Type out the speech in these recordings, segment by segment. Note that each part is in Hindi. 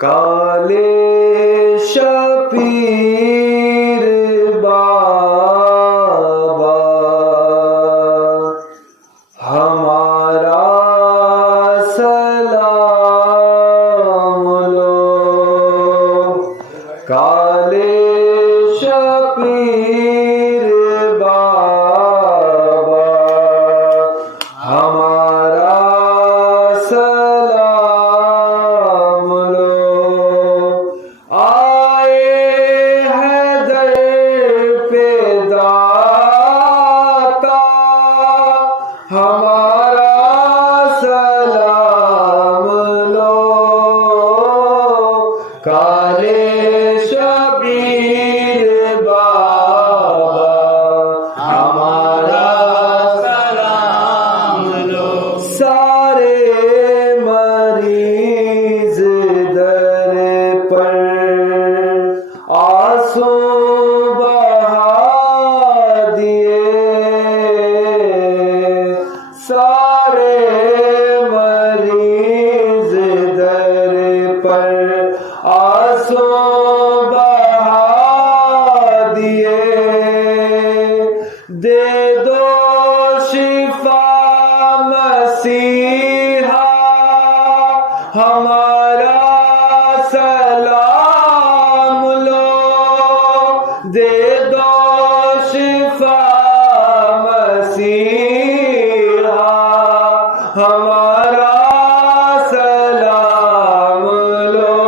काले शबीर बाबा हमारा सलाम लो। काले शबीर बाबा हमारा सलाम लो। आए हैं दर पे दाता हमारा सलाम लो। काले शबीर बाबा हमारा सलाम लो। सारे मरीज दर पर आंसू बहा दिए। सारे मरीज दर पर आंसू बहा दिए। दे दो शिफा मसीहा हमारा सलाम लो। दे दो शिफा मसीहा हमारा सलाम लो।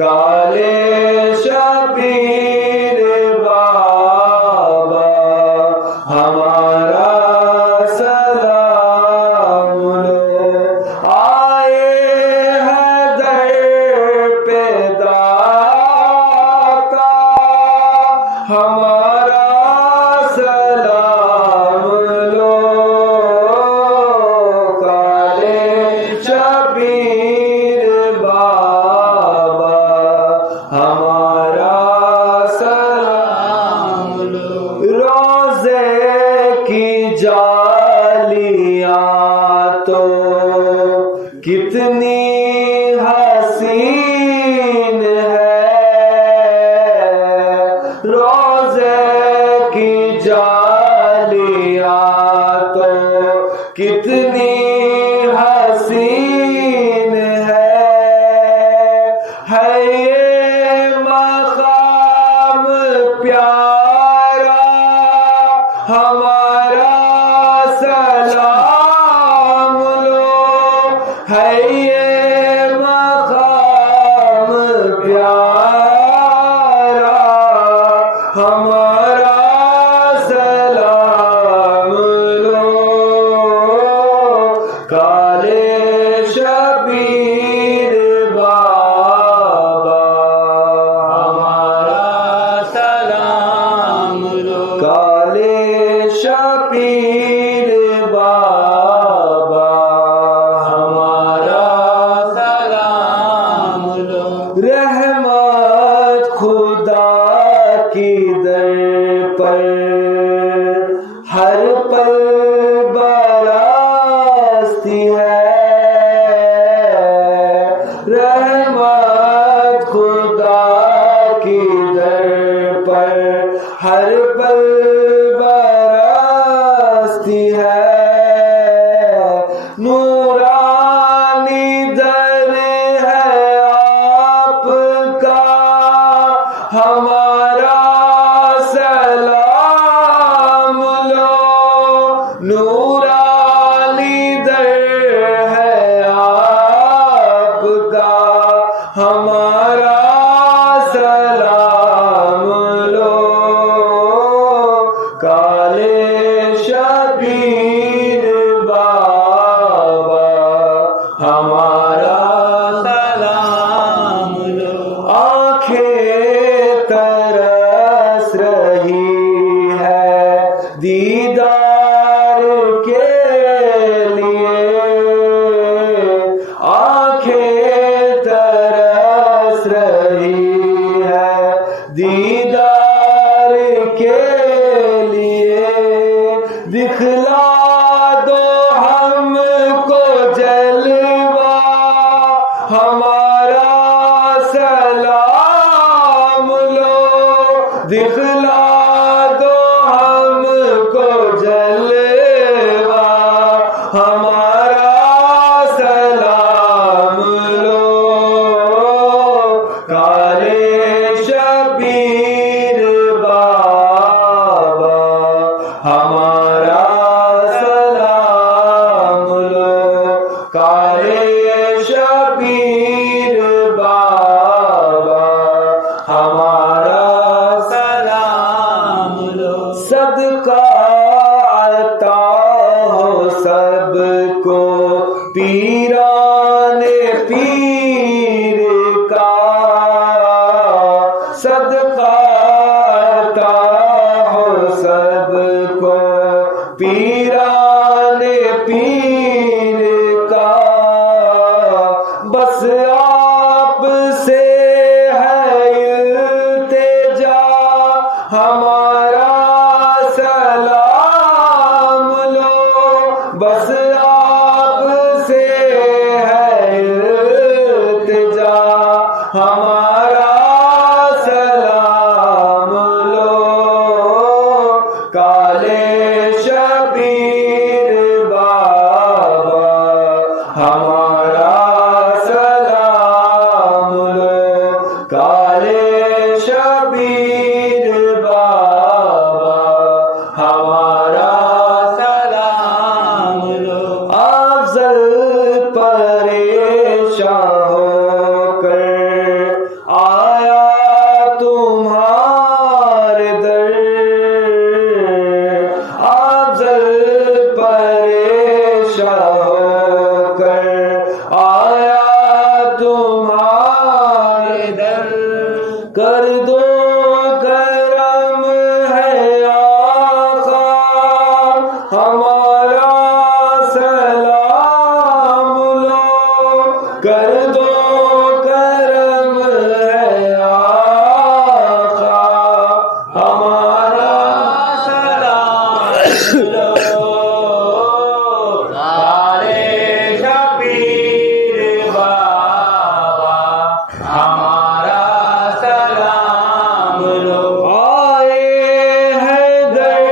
काले शबीर बाबा हमारा सलाम लो। आए हैं दर पे दाता हमारा सलाम लो। काले शबीर बाबा हमारा सलाम लो। रोज़े की जालियां तो कितनी हसीन है। रोज़े की जालियां तो कितनी हसीन है ये मकाम प्यारा हमारा सलाम लो। है ये मकाम प्यारा हमारा सलाम लो। काले शबीर बाबा हमारा सलाम लो। काले शबीर बाबा हमारा सलाम लो। रहमत खुदा की दर पर हर पल बरसती है। रहमत खुदा की दर पर हर पल बरसती है। नूरानी दर है आपका हमारा सलाम लो। नूरानी दर है आपका हमारा सलाम लो। काले शबीर बाबा हमारा सलाम लो। आंखें तरस रही है दीदार के लिए। आंखें तरस रही है दीदार के लिए। दिखला दो हमको जलवा हमारा सलाम लो, दिखला दो हमको जलवा, हमारा सलाम लो, काले शबीर बाबा, हमारा सलाम लो, काले शबीर बाबा, हमारा सलाम लो। सदका अता हो सबको पीराने पीर का, सदका अता हो सबको पीराने पीर का, बस आप से है इल्तिजा, हमारा सलाम लो, बस आप से है इल्तिजा, हमारा सलाम लो, काले शबीर बाबा, हमारा सलाम लो, काले शबीर बाबा, हमारा सलाम लो। अफजल परेशान होकर आया तुम्हारे दर, अफजल परेशान होकर आया तुम्हारे दर, कर दो करम है आका, हमारा सलाम लो, कर दो करम है आका, हमारा सलाम लो, काले शबीर बाबा, हमारा सलाम लो। आए हैं दर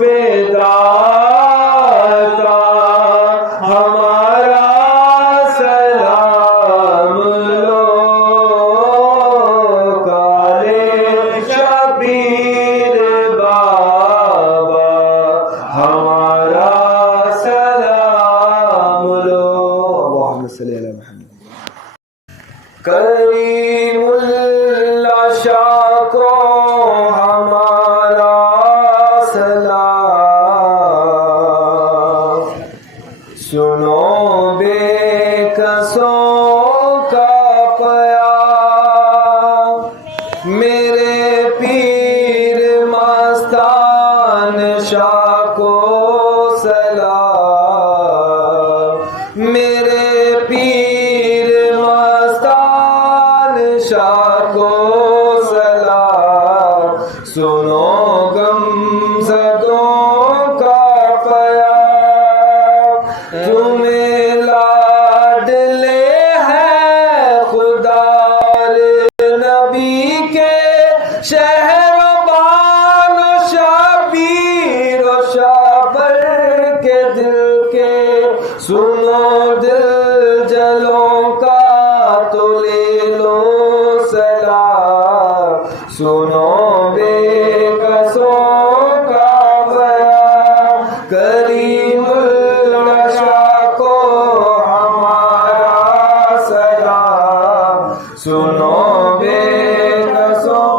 पे दाता, हमारा सलाम लो, काले शबीर बाबा, हमारा सलाम लो। अल्लाहुम्मा सल्ली अला मुहम्मद। करीमुल आशा को हमारा सलाम, सुनो बेकसों का प्यार, मेरे पीर मस्तान शाह को सलाम, मेरे पीर मस्तान शाह को सलाम, सुनो गमज़दों का प्यार, तुम्हें लाडले हैं खुदा और नबी के शहर बानो शबीर शाबर के दिल के, सुनो दिल जलों का तो ले लो सलाम, सुनो बेकसों का बयान, करीमुल आशा को हमारा सलाम, सुनो बेकसों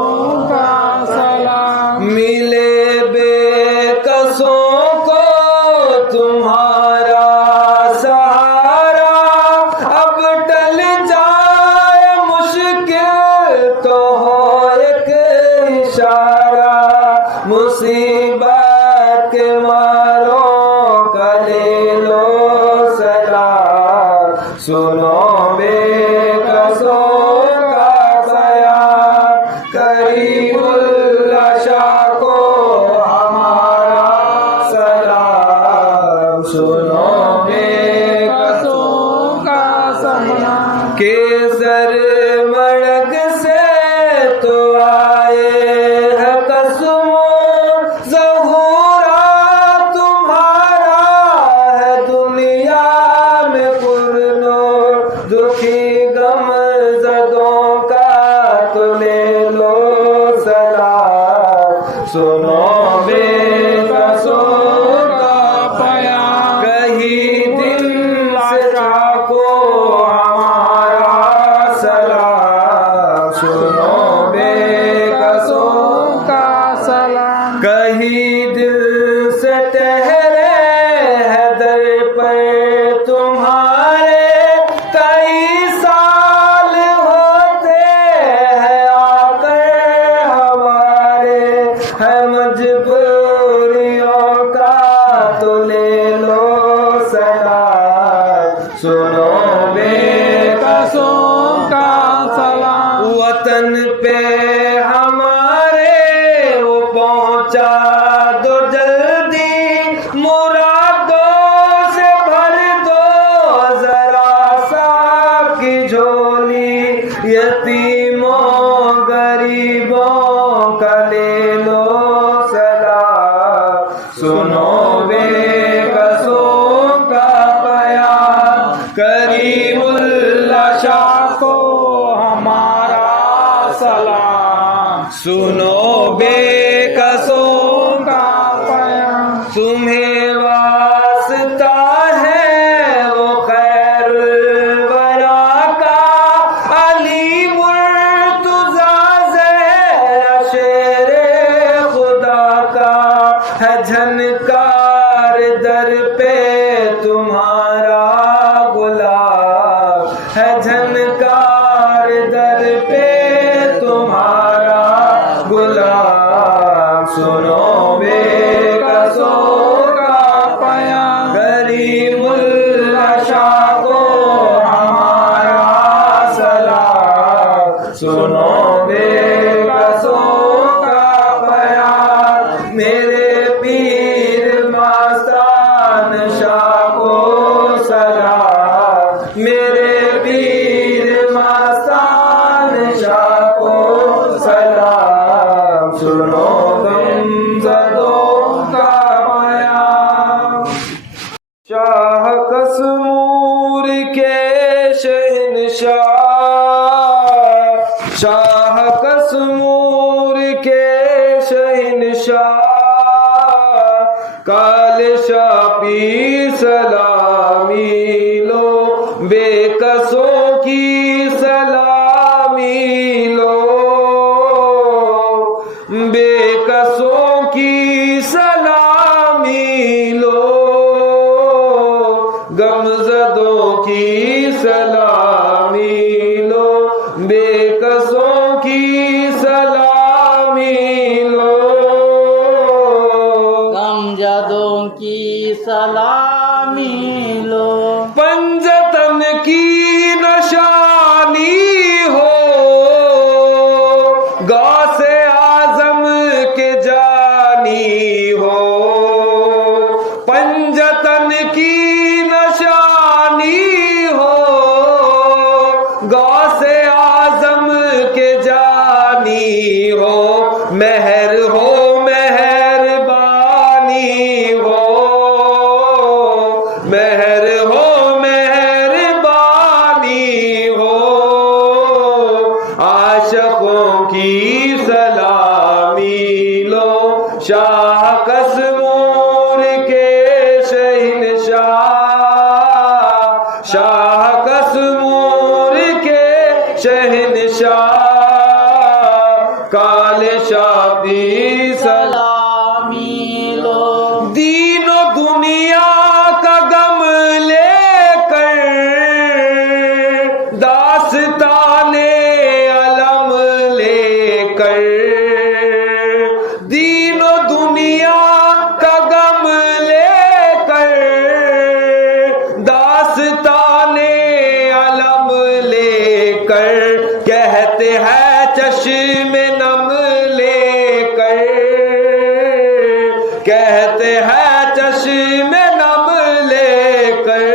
का सलाम, मिले बेकसों को तुम्हारा सहारा, अब टल जाए मुश्किल तो हो एक इशारा, मुसीबत के मारों का ले लो सलाम, सुनो बेकसों का बयान, करीमुल आशा को हमारा सलाम, सुनो बेकसों का सलाम। केसर मड़ग से तो आए है कसमो ज़हूरा तुम्हारा है दुनिया में पुरनो दुखी गम ज़दों का तो ले लो सलाह सुनो बेकसों का बयां कहीं दिल से को हमारा सलाम सुनो बेकसों का सलाम कहीं दिल से ठहरे है दर पर तुम्हारे कई साल होते हैं आकर हमारे है मजबूरियों का तो ले लो सलाम सुनो बेकसों का सलाम वतन पे हमारे वो पहुंचा दो जल्दी मुरादों से भर दो जरा सा की झोली यतीमों गरीबों का ले लो सलाम सुनो बेकसों का बयान करीमुल्लाह शाह को हमारा सलाम सुनो बेकसों का बयान तुम्हें वास्ता है वो खैरुल वरा का अली मुर्तज़ा ज़हरा शेरे खुदा का है झनकार दर पे तुम्हारा गुलाब है झनकार दर पे तुम्हारा गुलाब सुनो बेकसों का बयान करीमुल्लाह शाह को हमारा सलाम सुनो बेकसों का बयान मेरे पीर मस्तान शाह को सलाम मेरे पीर मस्तान शाह को सलाम सुनो गमज़दों का बयान शाह कसमूर के शहंशाह शाह कसमूर के शहंशाह काले शापी सलामी लो बेकसों की सलामी लो बेकसों की सलामी लो गमज़दों की सलामी लो बेकसों की सलामी लो गमज़दों की सलामी लो पंजतन की नशानी हो गौसे आजम के जानी हो पंजतन की नशानी हो गौसे आजम के जानी हो मेहर हो मेहरबानी हो मेहर हो मेहरबानी हो आशिकों की सलामी लो शाह कसमूर के शहंशाह शाह कसमूर के शहंशाह काले शादी सलामी लो दीनो दुनिया का गम लेकर दास्ताने अलम लेकर दीनो दुनिया का गम लेकर दास्ताने अलम लेकर कहते हैं चश्मे नम लेकर कहते हैं चश्मे नम लेकर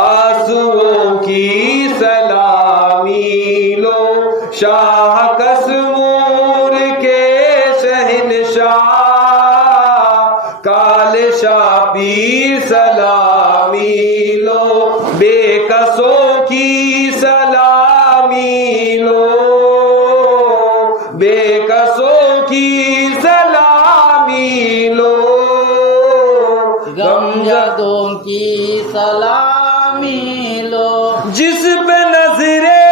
आंसुओं की सलामी लो, शाह कसमूर के शहनशाह काले शाह पीर सलामी लो, बेकसों की सलामी लो, बेकसों की सलामी लो, गमजदों की सलामी लो। जिस पे नजरे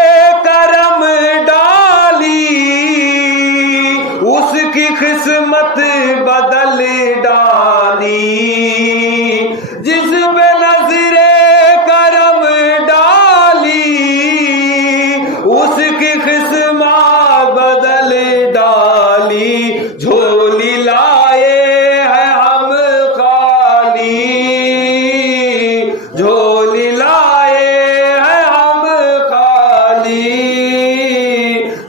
करम डाली उसकी किस्मत बदल डाली, जिस पे नजरे करम डाली उसकी किस्मत बदल डाली, झोली लाए हैं हम खाली, झोली लाए हैं हम खाली,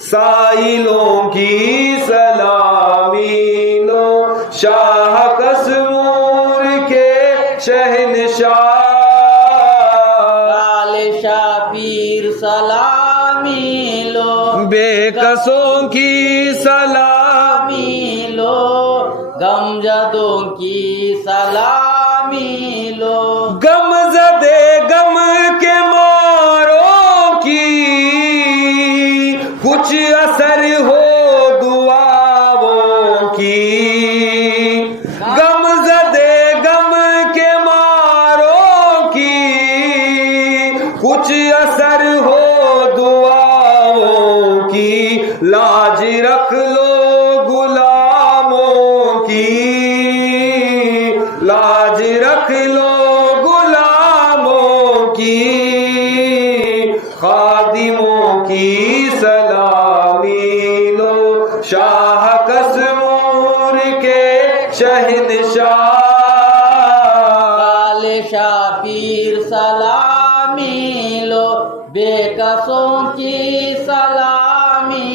साइलों की सलामी लो, शाह कसमूर के शहनशाह काले शाह पीर सलामी लो, बेकसों की सलामी सलामी लो, गमजदों की सलामी लो। गम ज़दे गम के मारों की कुछ असर हो दुआओं की, गम ज़दे गम के मारों की कुछ असर हो दुआओं की, लाज रख लो गुलामों की, लाज रख लो गुलामों की, खादिमों की सलामी लो, शाह कसमूर के शहनशाह काले शाह पीर सलामी लो, बेकसों की सलामी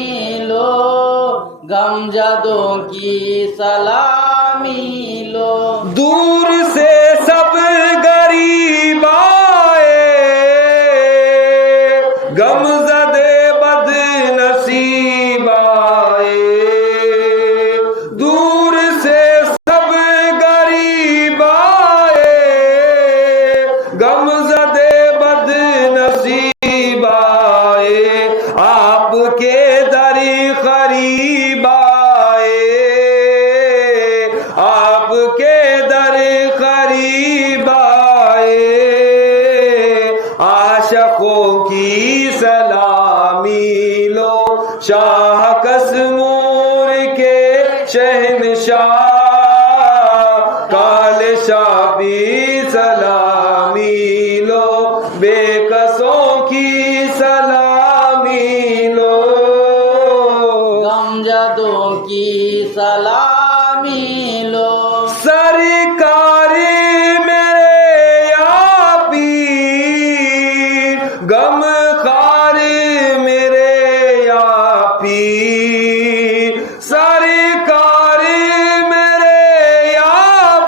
लो, गमजदों की सलामी लो। दूर से सब गरीब आए, गम ज़दे बदनसीब आए, दूर से सब गरीब आए, गम ज़दे बदनसीब आए, आपके दर करीब आए, आपके दर करीब आए, आशिकों की सलामी लो, शाह कसमूर के शहनशाह काले शाह पीर सलामी लो, बेकसों की सलामी लो, गमजदों की सलामी लो। सरकार मेरे या पीर, गम खार मेरे या पीर, सरकार मेरे या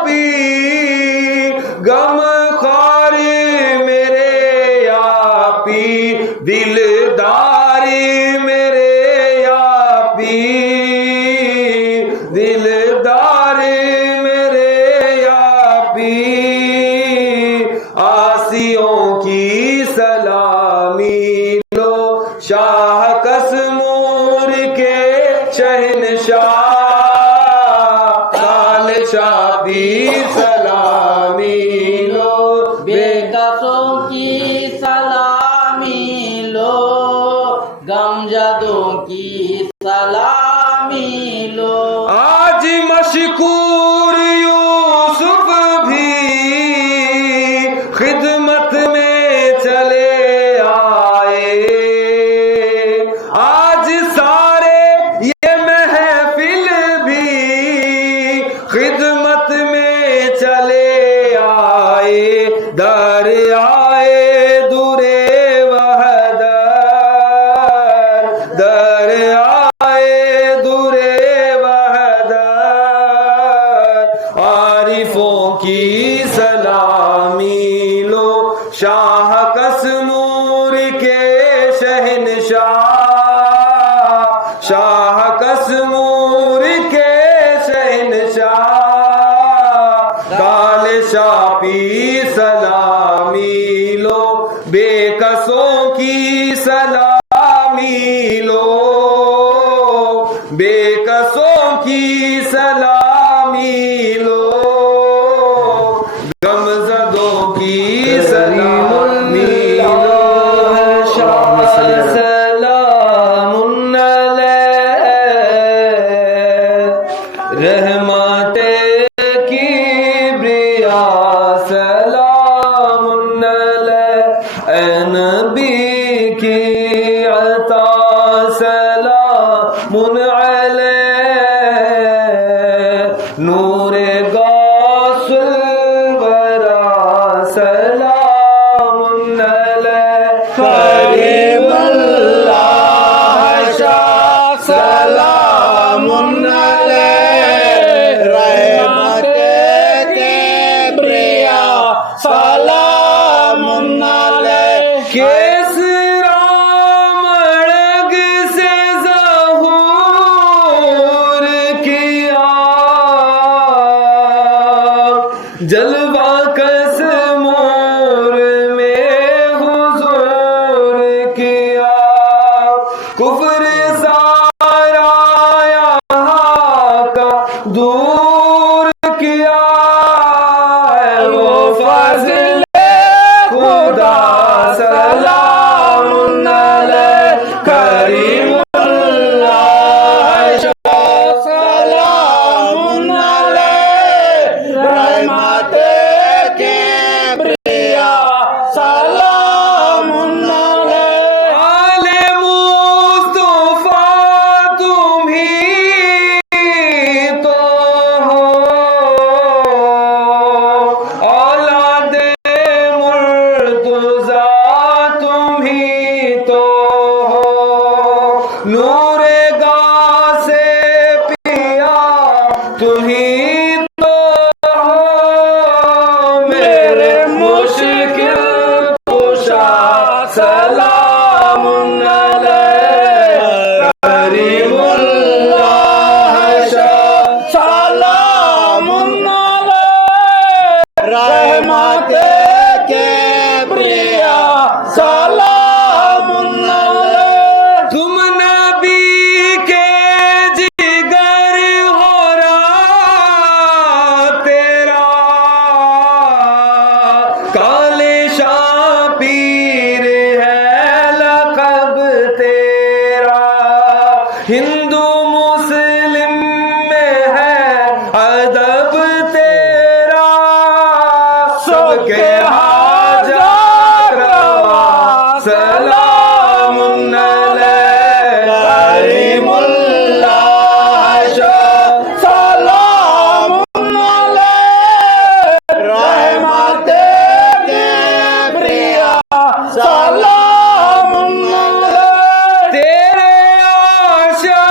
पीर, गम खार मेरे या पीर, दिलदार मेरे या पीर, दिलदार मेरे या पीर, आसियों की सलामी लो, शाह कसमूर के शहनशाह काले शाह पीर सलामी लो, बेकसों की सलामी लो, गमजदों की सलामी लो। आज मशकूर यूसुफ भी खिदमत में चले आए, आज सारे ये महफिल भी खिदमत में चले आए, दर आए दुरे वहदर, दर आए शाह, शाह कसमूर के शहनशाह, काले शाह पी सलामी लो, बेकसों की सलामी लो, बेकसों की सलामी लो, गमज़दों की सलामी लो। सलामुन अलैह रहमते किब्रिया, सलामुन अलैह ए नबी की अता, सलामुन अलैह नूरे गौसुल वरा, सलामुन अलैह करीमुल्लाह शाह, सलामुन अलैह रहमते किब्रिया, सलामुन अलैह केसरा मड़ग से ज़हूर किया, जलवा कसमूर में हुजूर किया, कुफ्र सारा यहाँ का दूर किया, वो फज़ल खुदा, सलामुन अलैह करीमुल्लाह शाह, सलामुन अलैह रहमते किब्रिया, सलामुन अलैह आले मुस्तफा तुम ही तो हो, औलादे मुर्तज़ा तुम ही तो हो, नूरे गासे पिया तुम ही तो हो, मेरे मुश्किल कुशा, सलामुन अलैह करीमुल्लाह शाह, सलामुन अलैह रहमते किब्रिया, सलामुन अलैह तुम नबी के जिगर हो रहा तेरा, काले शाह पीर है लक़ब तेरा, हिंदू मुस्लिम में है अदब तेरा, सबके हाजत रवा, सलामुन अलैह करीमुल्लाह शाह, सलामुन अलैह रहमते किब्रिया, सलामुन अलैह तेरे आशा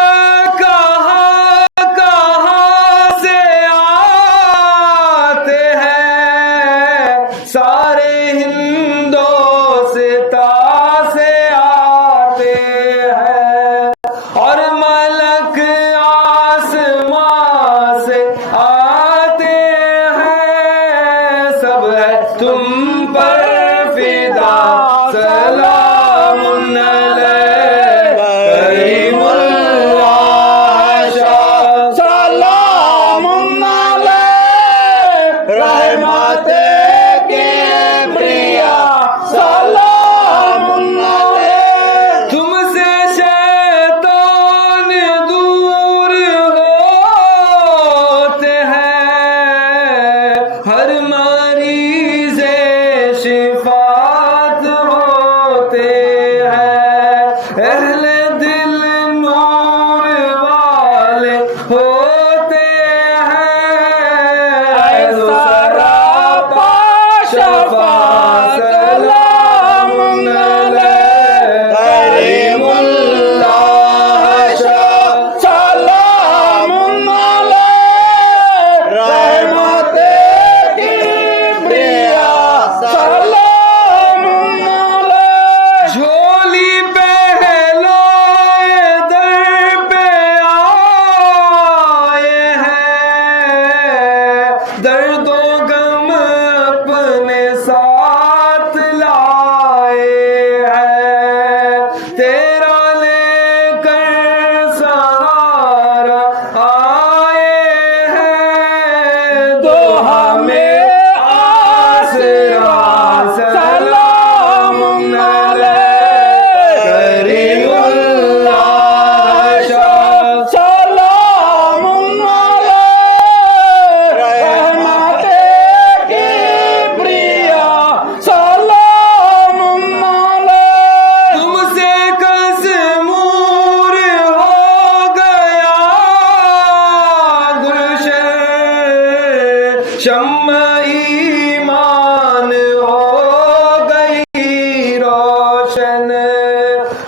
नयन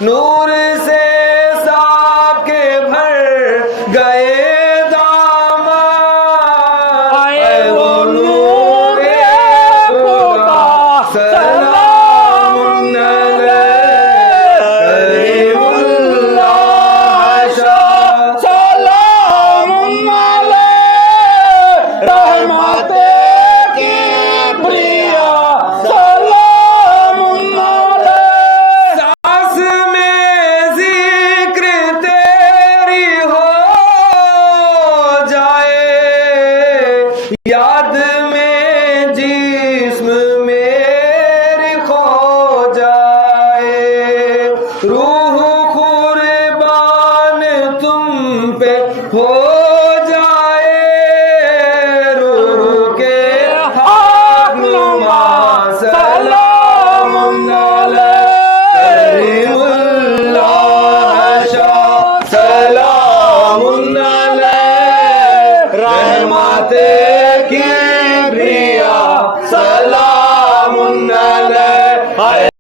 नूर से साके भर गए दामन आए वो नूर खुदा सलाम करीमुल्लाह शाह सलाम रहमते के प्रिया सलाम सांस में जिक्र तेरी हो जाए याद में जिस्म मेरी खो जाए रूह कुर्बान तुम पे हो जाए रूह के हाथ नुमा सलाम करीमुल्लाह शाह सलाम रहमते की प्रिया सलाम